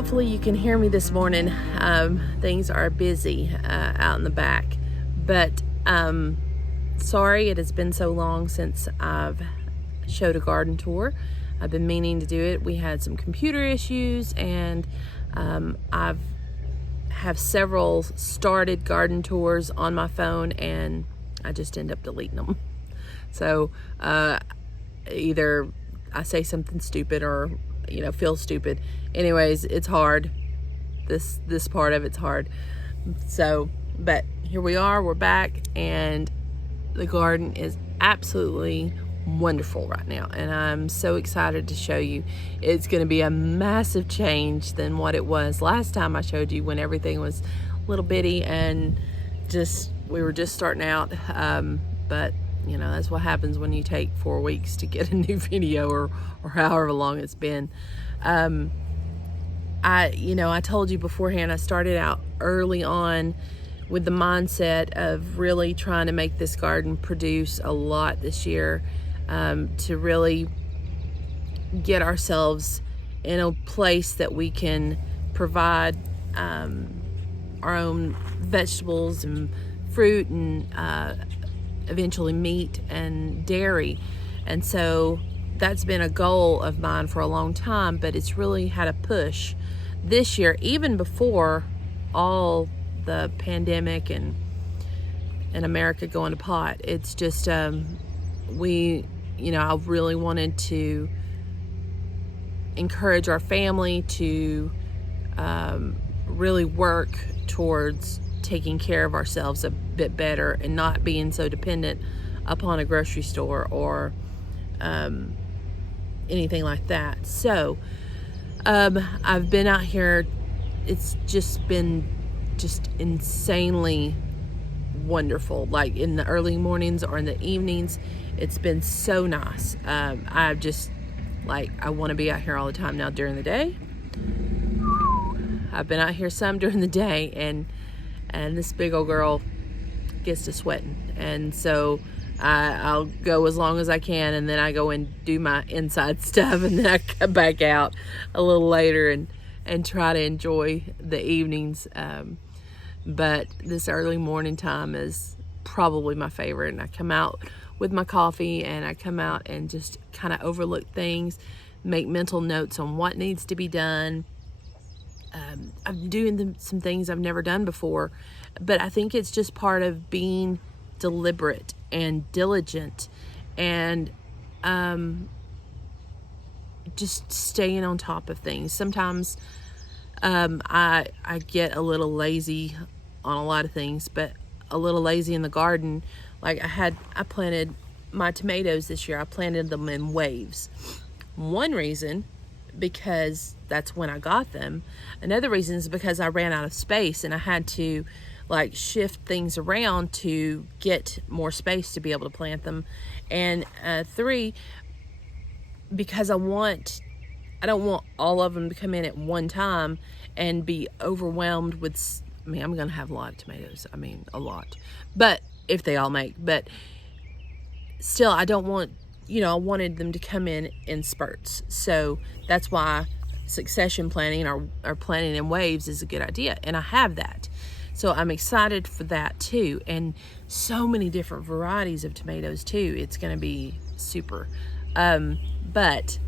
hopefully you can hear me this morning. Things are busy out in the back, but sorry it has been so long since I've showed a garden tour. I've been meaning to do it. We had some computer issues, and I've have several started garden tours on my phone, and I just end up deleting them. So either I say something stupid or feel stupid. Anyways, it's hard. This part of it's hard. So, but here we are, we're back, and the garden is absolutely wonderful right now, and I'm so excited to show you. It's going to be a massive change than what it was last time I showed you, when everything was little bitty and we were just starting out. But that's what happens when you take 4 weeks to get a new video, or however long it's been. I told you beforehand, I started out early on with the mindset of really trying to make this garden produce a lot this year, to really get ourselves in a place that we can provide our own vegetables and fruit and eventually meat and dairy. And so that's been a goal of mine for a long time, but it's really had a push this year, even before all the pandemic and America going to pot. It's just I really wanted to encourage our family to really work towards taking care of ourselves a bit better and not being so dependent upon a grocery store or anything like that. So I've been out here. It's just been insanely wonderful. Like in the early mornings or in the evenings, it's been so nice. I want to be out here all the time now during the day. I've been out here some during the day, and this big old girl gets to sweating, and so I'll go as long as I can, and then I go and do my inside stuff, and then I come back out a little later and try to enjoy the evenings. But this early morning time is probably my favorite, and I come out with my coffee, and I come out and just kind of overlook things, make mental notes on what needs to be done. I'm doing some things I've never done before, but I think it's just part of being deliberate and diligent, and just staying on top of things. Sometimes I get a little lazy on a lot of things, but a little lazy in the garden. Like I planted my tomatoes this year. I planted them in waves. One reason, because that's when I got them. Another reason is because I ran out of space, and I had to shift things around to get more space to be able to plant them. And 3, because I don't want all of them to come in at one time and be overwhelmed with, I'm gonna have a lot of tomatoes, a lot, but if they all make, but still I don't want, I wanted them to come in spurts. So that's why succession planting or planting in waves is a good idea, and I have that. So I'm excited for that too, and so many different varieties of tomatoes too. It's going to be super. But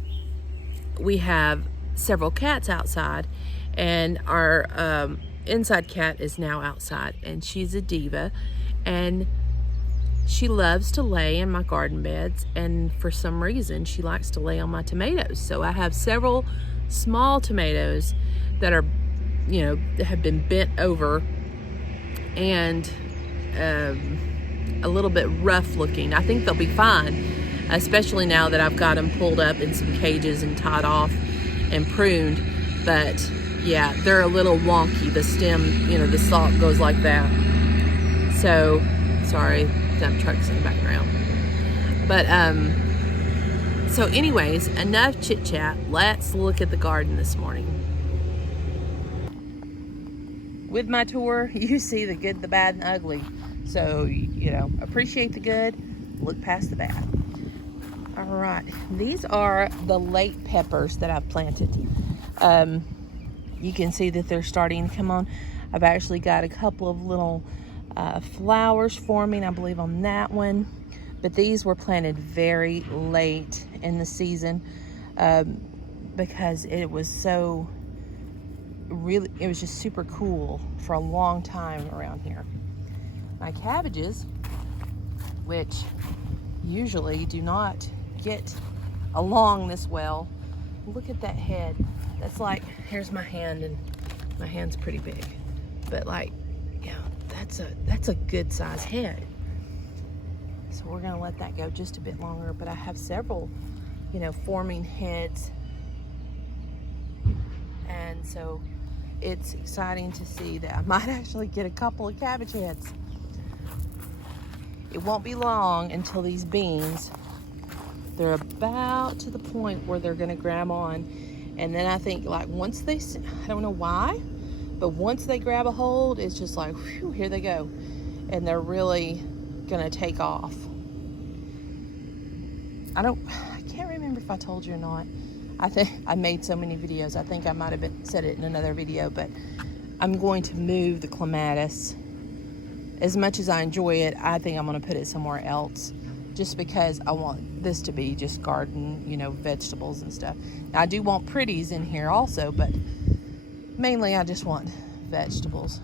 we have several cats outside, and our inside cat is now outside, and she's a diva, and she loves to lay in my garden beds, and for some reason she likes to lay on my tomatoes. So I have several small tomatoes that are, that have been bent over and a little bit rough looking. I think they'll be fine, especially now that I've got them pulled up in some cages and tied off and pruned. But yeah, they're a little wonky. The stem, the stalk goes like that. So, sorry, dump trucks in the background. But so anyways, enough chit chat. Let's look at the garden this morning. With my tour, you see the good, the bad, and ugly. So, appreciate the good, look past the bad. All right, these are the late peppers that I've planted. you can see that they're starting to come on. I've actually got a couple of little flowers forming, I believe, on that one. But these were planted very late in the season because it was so it was just super cool for a long time around here. My cabbages, which usually do not get along this well, look at that head. That's like, here's my hand, and my hand's pretty big, but like, yeah, that's a good size head. So we're gonna let that go just a bit longer, but I have several, you know, forming heads, and so it's exciting to see that I might actually get a couple of cabbage heads. It won't be long until these beans, they're about to the point where they're gonna grab on. And then I think, like, once they, I don't know why, but once they grab a hold, it's just like, whew, here they go. And they're really gonna take off. I can't remember if I told you or not. I think I made so many videos. I think I might have said it in another video, but I'm going to move the clematis. As much as I enjoy it, I think I'm going to put it somewhere else, just because I want this to be just garden, you know, vegetables and stuff. Now, I do want pretties in here also, but mainly I just want vegetables.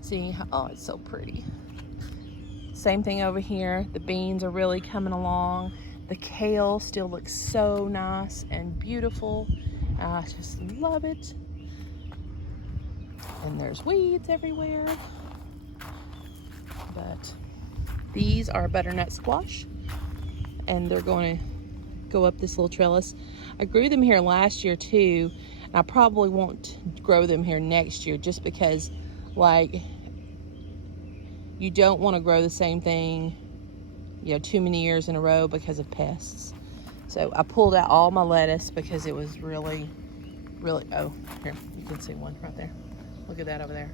See, oh, it's so pretty. Same thing over here. The beans are really coming along. The kale still looks so nice and beautiful. I just love it. And there's weeds everywhere. But these are butternut squash, and they're going to go up this little trellis. I grew them here last year too, and I probably won't grow them here next year, just because, like, you don't want to grow the same thing, you know, too many years in a row because of pests. So I pulled out all my lettuce because it was really, oh, here, you can see one right there. Look at that over there.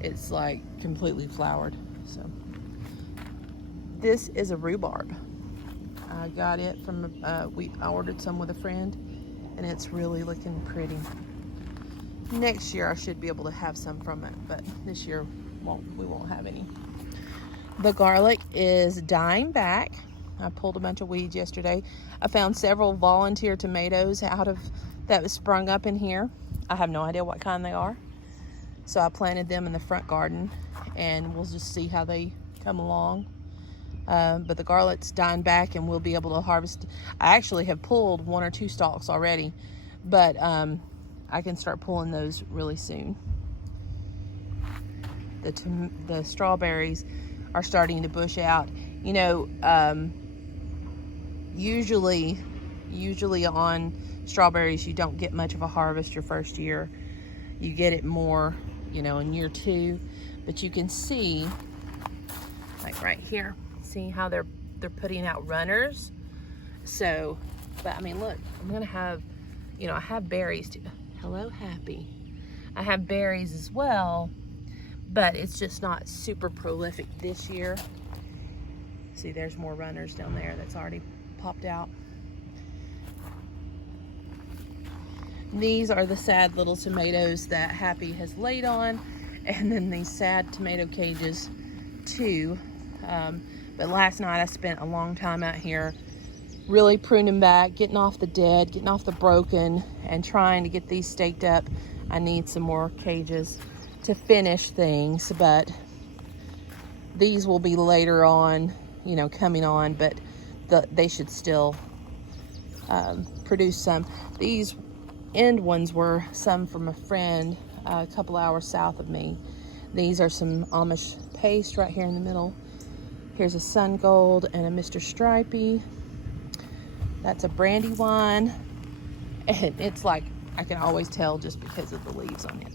It's like completely flowered. So this is a rhubarb. I got it from, I ordered some with a friend, and it's really looking pretty. Next year I should be able to have some from it, but this year we won't have any. The garlic is dying back. I pulled a bunch of weeds yesterday. I found several volunteer tomatoes that was sprung up in here. I have no idea what kind they are. So I planted them in the front garden, and we'll just see how they come along. But the garlic's dying back, and we'll be able to harvest. I actually have pulled 1 or 2 stalks already, but I can start pulling those really soon. The strawberries are starting to bush out. You know, usually on strawberries, you don't get much of a harvest your first year. You get it more, you know, in year 2. But you can see, like right here, see how they're putting out runners. So, but I mean, look, I'm gonna have, you know, I have berries too. Hello, Happy. I have berries as well, but it's just not super prolific this year. See, there's more runners down there that's already popped out. These are the sad little tomatoes that Happy has laid on, and then these sad tomato cages too. But last night I spent a long time out here really pruning back, getting off the dead, getting off the broken, and trying to get these staked up. I need some more cages to finish things, but these will be later on, you know, coming on, but they should still produce some. These end ones were some from a friend a couple hours south of me. These are some Amish paste right here in the middle. Here's a Sun Gold and a Mr. Stripey. That's a Brandywine, and it's like, I can always tell just because of the leaves on it.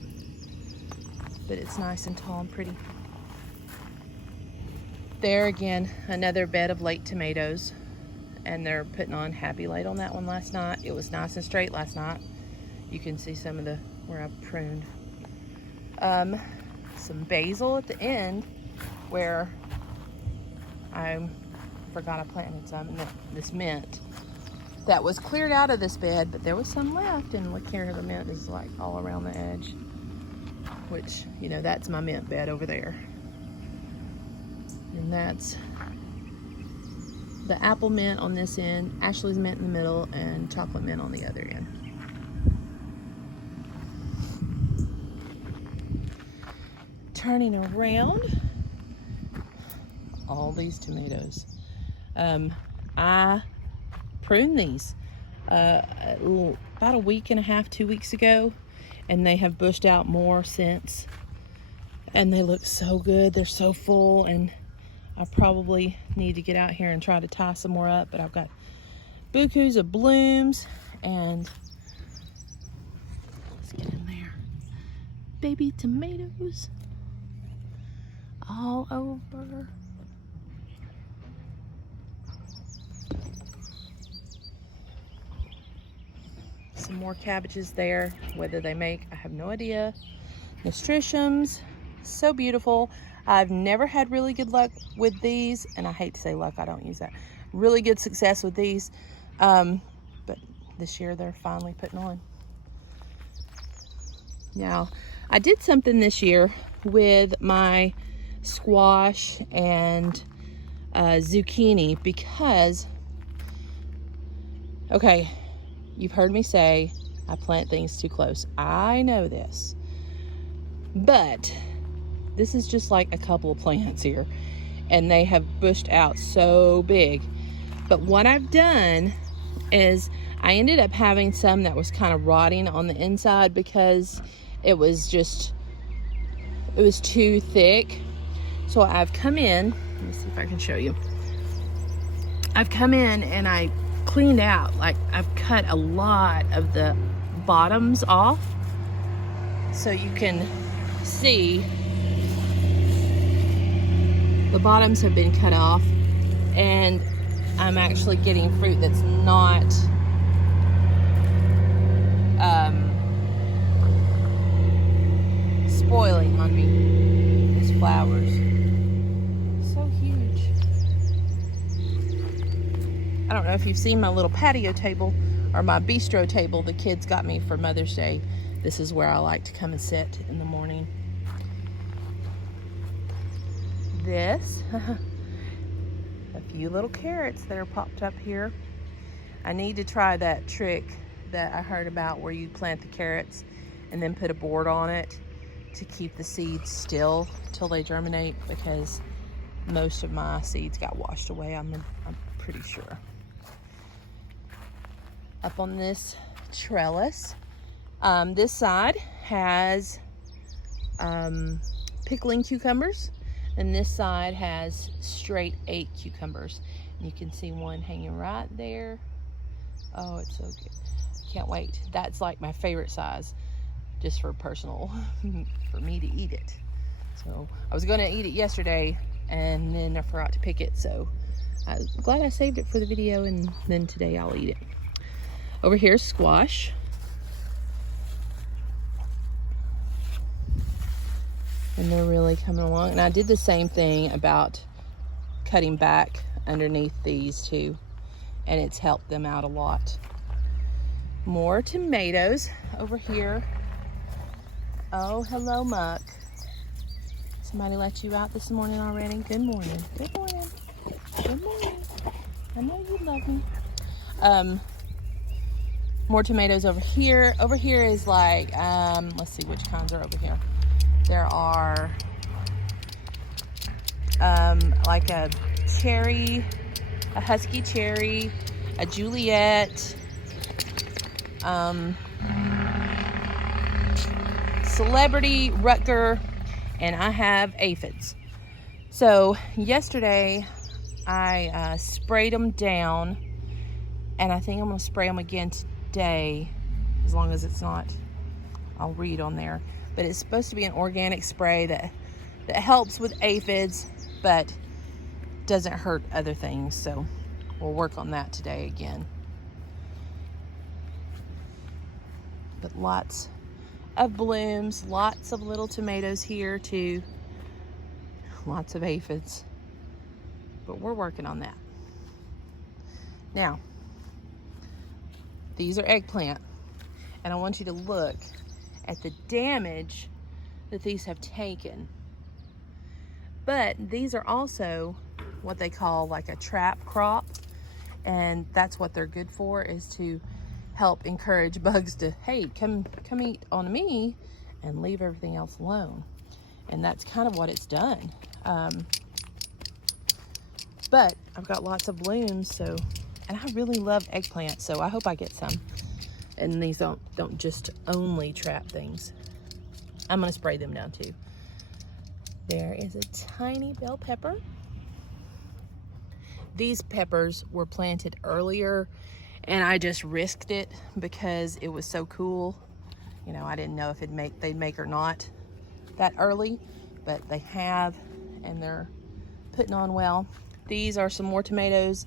But it's nice and tall and pretty. There again, another bed of late tomatoes, and they're putting on Happy laid on that one last night. It was nice and straight last night. You can see some of the where I've pruned. Some basil at the end where I forgot I planted some, and this mint. that was cleared out of this bed, but there was some left, and look here, the mint is like all around the edge, which, you know, that's my mint bed over there. And that's the apple mint on this end, Ashley's mint in the middle, and chocolate mint on the other end. Turning around, all these tomatoes. I pruned these about a week and a half, 2 weeks ago, and they have bushed out more since, and they look so good. They're so full, and I probably need to get out here and try to tie some more up, but I've got bukus of blooms, and let's get in there. Baby tomatoes all over. Some more cabbages there. Whether they make, I have no idea. Nasturtiums, so beautiful. I've never had really good luck with these, and I hate to say luck, I don't use that. Really good success with these, but this year they're finally putting on. Now, I did something this year with my squash and zucchini because, okay, you've heard me say I plant things too close. I know this, but this is just like a couple of plants here, and they have bushed out so big. But what I've done is I ended up having some that was kind of rotting on the inside because it was too thick. So I've come in, let me see if I can show you. I've come in and I cleaned out, like I've cut a lot of the bottoms off so you can see the bottoms have been cut off, and I'm actually getting fruit that's not spoiling on me. These flowers, so huge. I don't know if you've seen my little patio table or my bistro table the kids got me for Mother's Day. This is where I like to come and sit in the morning. This, a few little carrots that are popped up here. I need to try that trick that I heard about where you plant the carrots and then put a board on it to keep the seeds still till they germinate, because most of my seeds got washed away, I'm pretty sure. Up on this trellis, this side has pickling cucumbers, and this side has straight 8 cucumbers. And you can see one hanging right there. Oh, it's so good. Can't wait. That's like my favorite size, just for personal, for me to eat it. So I was gonna eat it yesterday and then I forgot to pick it. So I'm glad I saved it for the video, and then today I'll eat it. Over here is squash. And they're really coming along. And I did the same thing about cutting back underneath these too, and it's helped them out a lot. More tomatoes over here. Oh, hello, Muck. Somebody let you out this morning already? Good morning. Good morning. Good morning. I know you love me. More tomatoes over here. Over here is like, let's see which kinds are over here. There are like a cherry, a husky cherry, a Juliet, celebrity, Rutger, and I have aphids. So yesterday I sprayed them down, and I think I'm gonna spray them again today, as long as it's not, I'll read on there. But it's supposed to be an organic spray that helps with aphids, but doesn't hurt other things. So we'll work on that today again. But lots of blooms, lots of little tomatoes here too. Lots of aphids, but we're working on that. Now, these are eggplant. And I want you to look at the damage that these have taken. But these are also what they call like a trap crop. And that's what they're good for, is to help encourage bugs to, hey, come eat on me and leave everything else alone. And that's kind of what it's done. But I've got lots of blooms, so, and I really love eggplant, so I hope I get some. And these don't just only trap things. I'm gonna spray them down too. There is a tiny bell pepper. These peppers were planted earlier, and I just risked it because it was so cool. You know, I didn't know if they'd make or not that early, but they have, and they're putting on well. These are some more tomatoes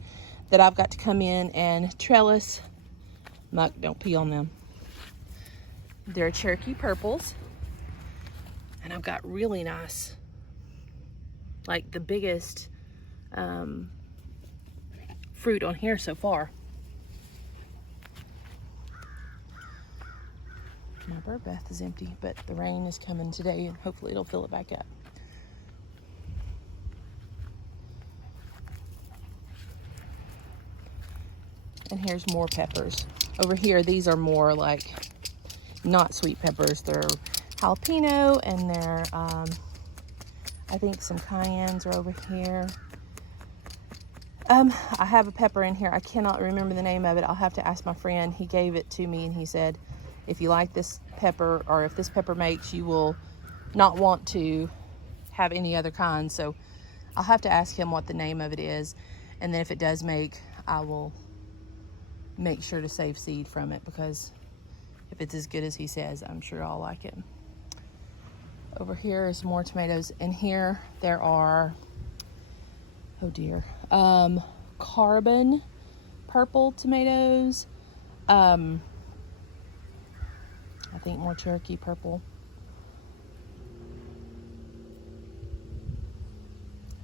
that I've got to come in and trellis. Muck, don't pee on them. They're Cherokee purples, and I've got really nice, like the biggest fruit on here so far. My bird bath is empty, but the rain is coming today, and hopefully it'll fill it back up. And here's more peppers. Over here, these are more like not sweet peppers. They're jalapeno, and they're, I think some cayennes are over here. I have a pepper in here. I cannot remember the name of it. I'll have to ask my friend. He gave it to me, and he said, if you like this pepper, or if this pepper makes, you will not want to have any other kind. So I'll have to ask him what the name of it is. And then if it does make, I will make sure to save seed from it, because if it's as good as he says, I'm sure I'll like it. Over here is more tomatoes, and here there are, oh dear, carbon purple tomatoes. I think more Cherokee purple.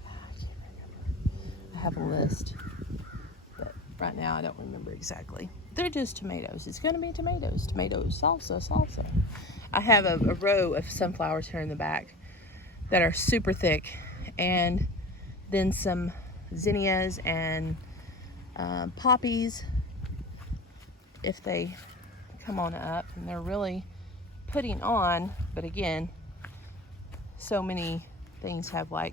I can't remember. I have a list, but right now I don't remember exactly. They're just tomatoes. It's gonna be tomatoes. Tomatoes, salsa. I have a row of sunflowers here in the back that are super thick, and then some zinnias and poppies, if they come on up, and they're really putting on. But again, so many things have like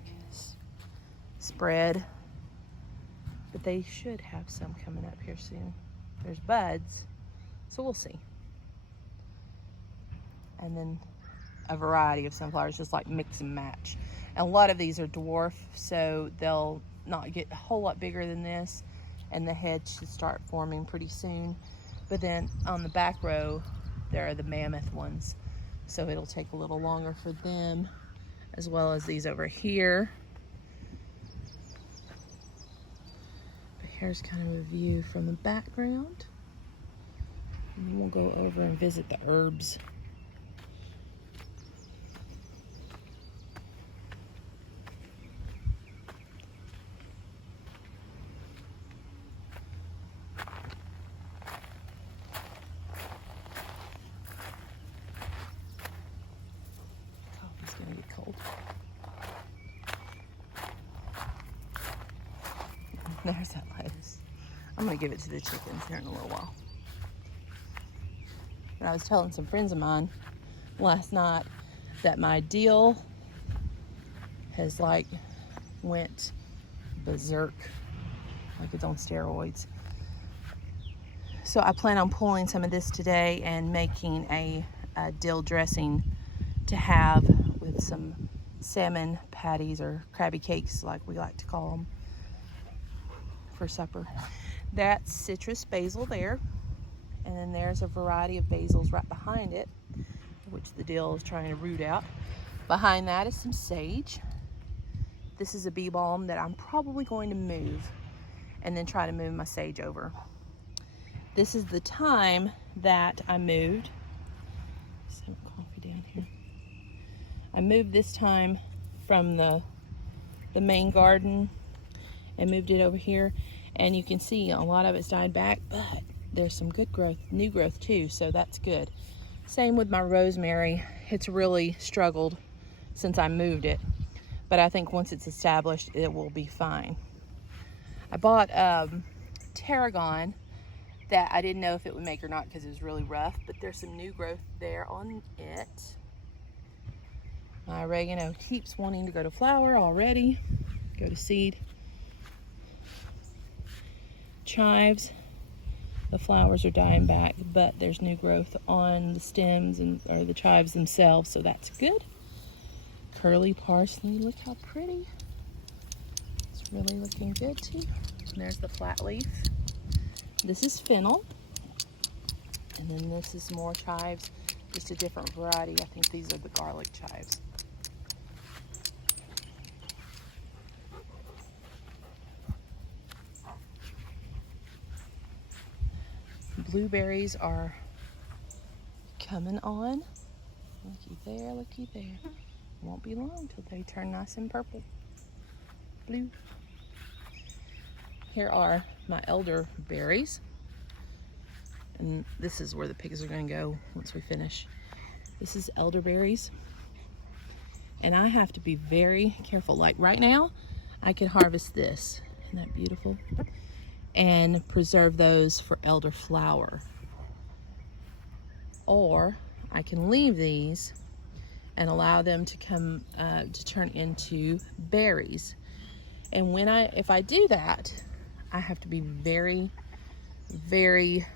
spread, but they should have some coming up here soon. There's buds, so we'll see. And then a variety of sunflowers, just like mix and match. And a lot of these are dwarf, so they'll not get a whole lot bigger than this, and the heads should start forming pretty soon. But then on the back row, there are the mammoth ones, so it'll take a little longer for them, as well as these over here. But here's kind of a view from the background. And then we'll go over and visit the herbs. There's that lettuce. I'm gonna give it to the chickens here in a little while. But I was telling some friends of mine last night that my dill has like went berserk, like it's on steroids. So I plan on pulling some of this today and making a dill dressing to have with some salmon patties, or crabby cakes like we like to call them, for supper. That's citrus basil there, and then there's a variety of basils right behind it, which the dill is trying to root out. Behind that is some sage. This is a bee balm that I'm probably going to move, and then try to move my sage over. This is the time that I moved. Some coffee down here. I moved this time from the main garden and moved it over here, and you can see a lot of it's died back, but there's some good growth, new growth too, so that's good. Same with my rosemary. It's really struggled since I moved it, but I think once it's established, it will be fine. I bought tarragon that I didn't know if it would make or not because it was really rough, but there's some new growth there on it. My oregano keeps wanting to go to flower already, go to seed. Chives, the flowers are dying back, but there's new growth on the stems or the chives themselves, so that's good. Curly parsley, look how pretty. It's really looking good too. And there's the flat leaf. This is fennel. And then this is more chives, just a different variety. I think these are the garlic chives. Blueberries are coming on. Looky there, looky there. Won't be long till they turn nice and purple. Blue. Here are my elderberries. And this is where the pigs are going to go once we finish. This is elderberries. And I have to be very careful. Like right now, I could harvest this. Isn't that beautiful? And preserve those for elderflower. Or I can leave these and allow them to come to turn into berries. And if I do that, I have to be very, very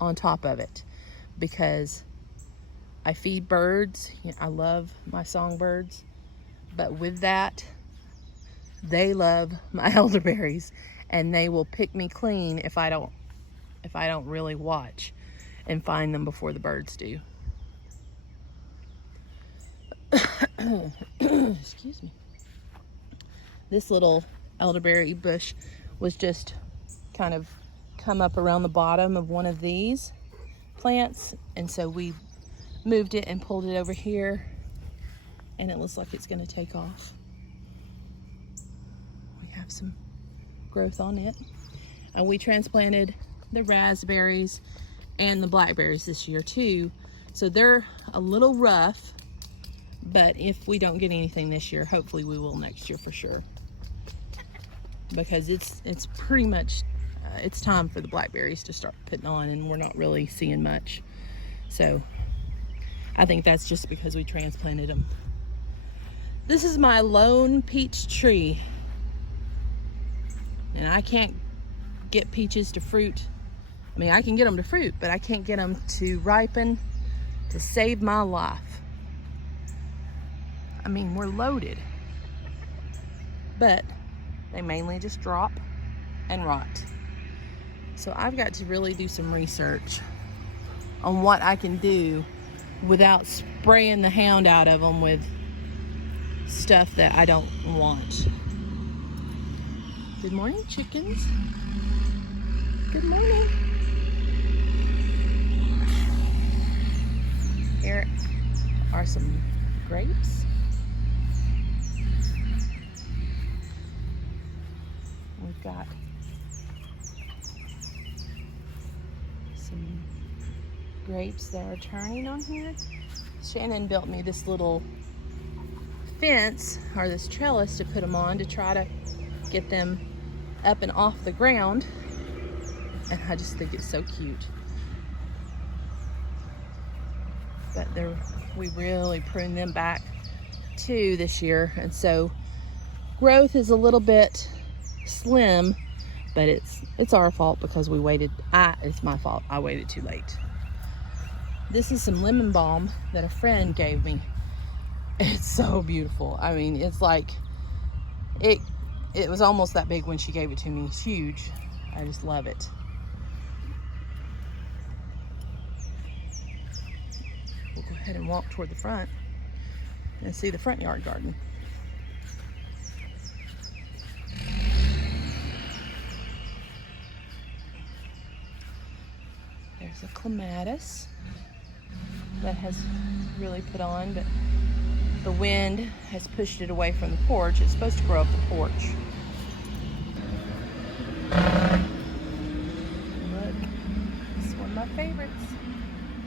on top of it because I feed birds. You know, I love my songbirds, but with that, they love my elderberries, and they will pick me clean if I don't really watch and find them before the birds do. Excuse me. This little elderberry bush was just kind of come up around the bottom of one of these plants, and so we moved it and pulled it over here, and it looks like it's going to take off. We have some growth on it, and we transplanted the raspberries and the blackberries this year too, so they're a little rough, but if we don't get anything this year, hopefully we will next year for sure, because it's pretty much it's time for the blackberries to start putting on, and we're not really seeing much. So I think that's just because we transplanted them. This is my lone peach tree, and I can't get peaches to fruit. I mean, I can get them to fruit, but I can't get them to ripen to save my life. I mean, we're loaded, but they mainly just drop and rot. So I've got to really do some research on what I can do without spraying the hound out of them with stuff that I don't want. Good morning, chickens. Good morning. Here are some grapes. We've got some grapes that are turning on here. Shannon built me this little fence, or this trellis, to put them on to try to get them up and off the ground, and I just think it's so cute. But we really pruned them back too this year, and so growth is a little bit slim, but it's our fault because we waited. It's my fault. I waited too late. This is some lemon balm that a friend gave me. It's so beautiful. I mean, it's like it was almost that big when she gave it to me. It's huge. I just love it. We'll go ahead and walk toward the front and see the front yard garden. There's a clematis that has really put on, but the wind has pushed it away from the porch. It's supposed to grow up the porch. Look, favorites.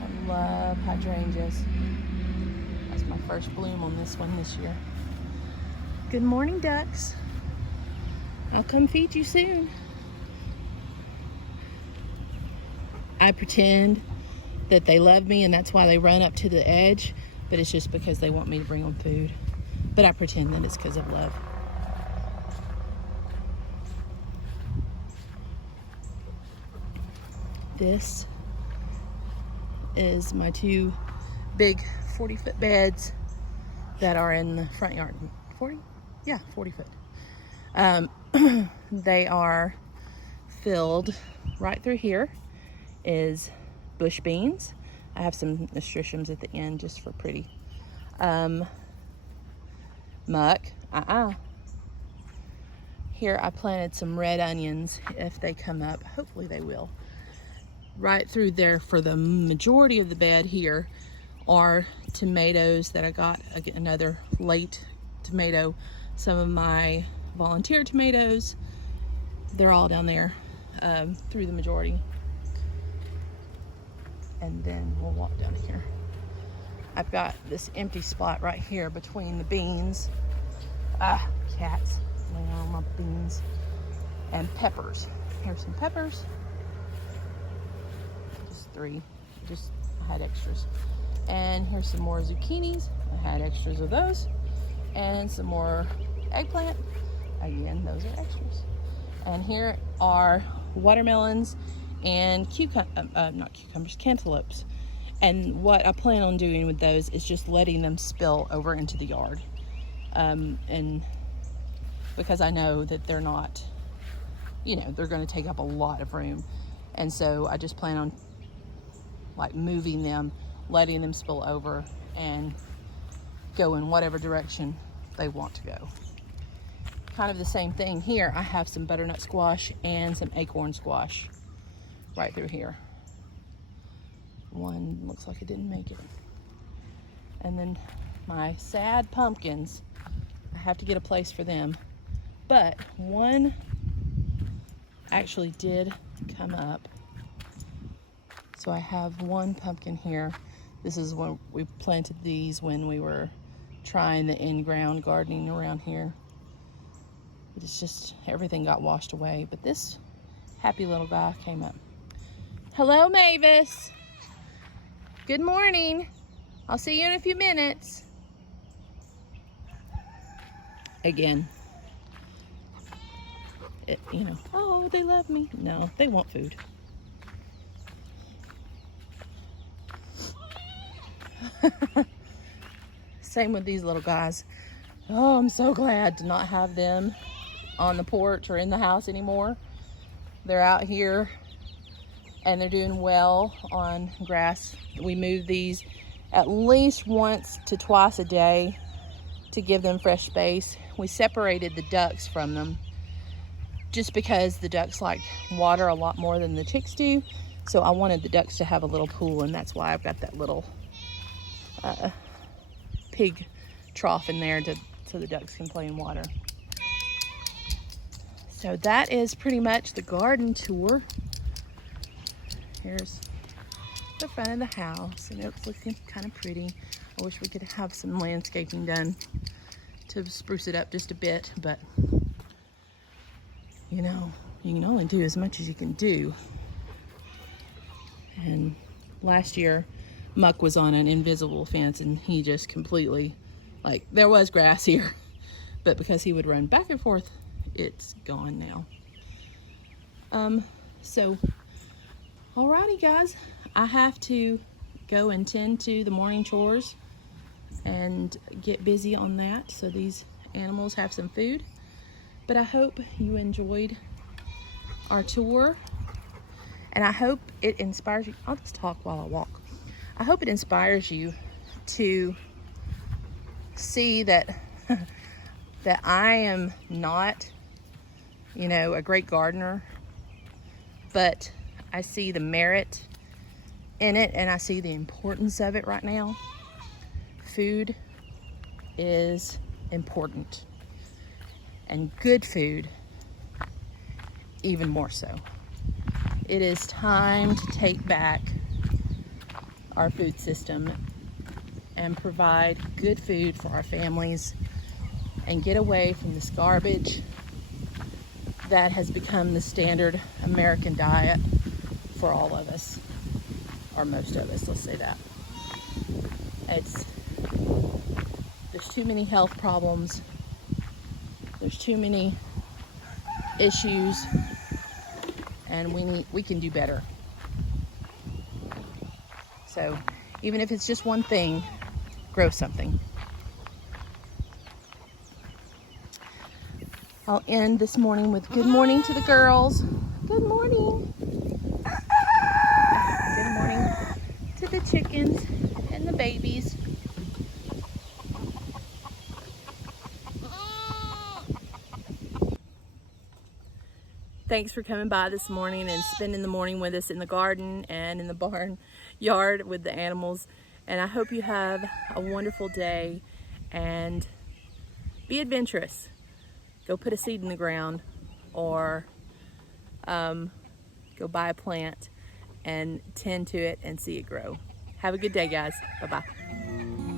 I love hydrangeas. That's my first bloom on this one this year. Good morning, ducks. I'll come feed you soon. I pretend that they love me and that's why they run up to the edge, but it's just because they want me to bring them food. But I pretend that it's because of love. This is my 2 big 40-foot beds that are in the front yard. 40? Yeah, 40 foot. They are filled right through here is bush beans. I have some nasturtiums at the end just for pretty. Muck. Here I planted some red onions. If they come up, hopefully they will. Right through there for the majority of the bed here are tomatoes that I got, another late tomato. Some of my volunteer tomatoes, they're all down there through the majority. And then we'll walk down here. I've got this empty spot right here between the beans. Cats laying on my beans. And peppers. Here's some peppers. Just 3. I had extras. And here's some more zucchinis. I had extras of those. And some more eggplant. Again, those are extras. And here are watermelons and not cucumbers, cantaloupes. And what I plan on doing with those is just letting them spill over into the yard. And because I know that they're not, they're going to take up a lot of room. And so I just plan on like moving them, letting them spill over and go in whatever direction they want to go. Kind of the same thing here. I have some butternut squash and some acorn squash right through here. One looks like it didn't make it. And then my sad pumpkins, I have to get a place for them. But one actually did come up. So I have one pumpkin here. This is when we planted these when we were trying the in-ground gardening around here. It's just, everything got washed away. But this happy little guy came up. Hello, Mavis. Good morning. I'll see you in a few minutes. Again, oh, they love me. No, they want food. Same with these little guys. Oh, I'm so glad to not have them on the porch or in the house anymore. They're out here and they're doing well on grass. We move these at least once to twice a day to give them fresh space. We separated the ducks from them just because the ducks like water a lot more than the chicks do. So I wanted the ducks to have a little pool, and that's why I've got that little pig trough in there so the ducks can play in water. So that is pretty much the garden tour. Here's the front of the house, and it's looking kind of pretty. I wish we could have some landscaping done to spruce it up just a bit, but you can only do as much as you can do. And last year, Muck was on an invisible fence, and he just completely, there was grass here, but because he would run back and forth, it's gone now. So, alrighty guys, I have to go and tend to the morning chores and get busy on that so these animals have some food. But I hope you enjoyed our tour, and I hope it inspires you. I'll just talk while I walk. I hope it inspires you to see that that I am not, a great gardener, but I see the merit in it, and I see the importance of it right now. Food is important, and good food even more so. It is time to take back our food system and provide good food for our families and get away from this garbage that has become the standard American diet for all of us, or most of us, let's say that. There's too many health problems, there's too many issues, and we can do better. So even if it's just one thing, grow something. I'll end this morning with good morning to the girls. Good morning. Good morning to the chickens and the babies. Thanks for coming by this morning and spending the morning with us in the garden and in the barn yard with the animals. And I hope you have a wonderful day and be adventurous. Go put a seed in the ground, or go buy a plant and tend to it and see it grow. Have a good day, guys. Bye-bye.